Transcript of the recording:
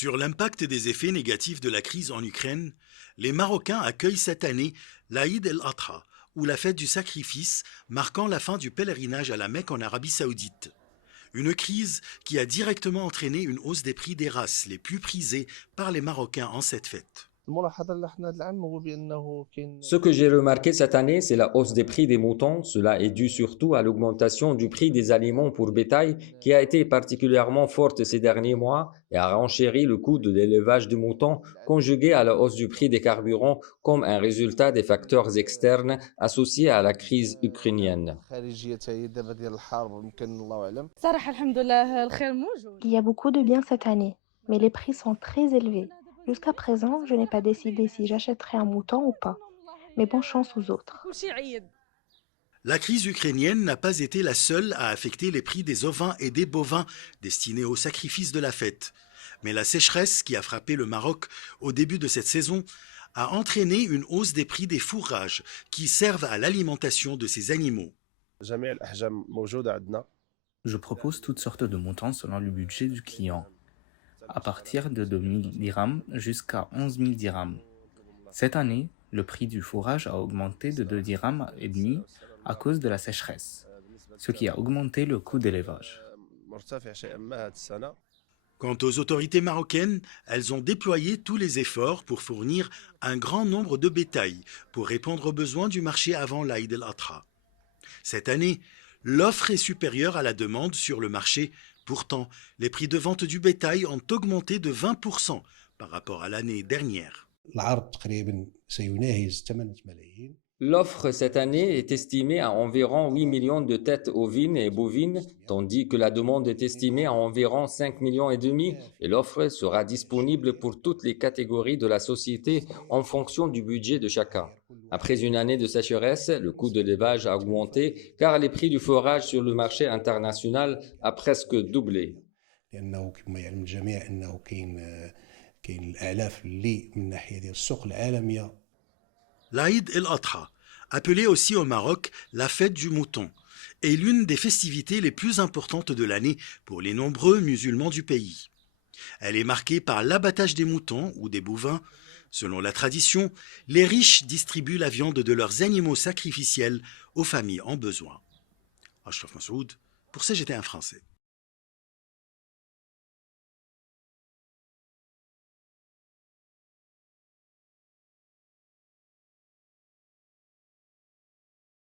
Sur l'impact des effets négatifs de la crise en Ukraine, les Marocains accueillent cette année l'Aïd el-Adha, ou la fête du sacrifice, marquant la fin du pèlerinage à la Mecque en Arabie Saoudite. Une crise qui a directement entraîné une hausse des prix des races les plus prisées par les Marocains en cette fête. Ce que j'ai remarqué cette année, c'est la hausse des prix des moutons. Cela est dû surtout à l'augmentation du prix des aliments pour bétail qui a été particulièrement forte ces derniers mois et a renchéri le coût de l'élevage de moutons, conjugué à la hausse du prix des carburants comme un résultat des facteurs externes associés à la crise ukrainienne. Il y a beaucoup de biens cette année, mais les prix sont très élevés. Jusqu'à présent, je n'ai pas décidé si j'achèterai un mouton ou pas. Mais bonne chance aux autres. La crise ukrainienne n'a pas été la seule à affecter les prix des ovins et des bovins destinés au sacrifice de la fête. Mais la sécheresse qui a frappé le Maroc au début de cette saison a entraîné une hausse des prix des fourrages qui servent à l'alimentation de ces animaux. Je propose toutes sortes de montants selon le budget du client, à partir de 2000 dirhams jusqu'à 11 000 dirhams. Cette année, le prix du fourrage a augmenté de 2 dirhams et demi à cause de la sécheresse, ce qui a augmenté le coût d'élevage. Quant aux autorités marocaines, elles ont déployé tous les efforts pour fournir un grand nombre de bétail pour répondre aux besoins du marché avant l'Aïd el-Adha. Cette année, l'offre est supérieure à la demande sur le marché. Pourtant, les prix de vente du bétail ont augmenté de 20% par rapport à l'année dernière. L'offre cette année est estimée à environ 8 millions de têtes ovines et bovines, tandis que la demande est estimée à environ 5 millions et demi et l'offre sera disponible pour toutes les catégories de la société en fonction du budget de chacun. Après une année de sécheresse, le coût de l'élevage a augmenté car les prix du fourrage sur le marché international a presque doublé. L'Aïd el-Adha, appelée aussi au Maroc la fête du mouton, est l'une des festivités les plus importantes de l'année pour les nombreux musulmans du pays. Elle est marquée par l'abattage des moutons ou des bovins. Selon la tradition, les riches distribuent la viande de leurs animaux sacrificiels aux familles en besoin. Ashraf Massoud pour CGT1 français.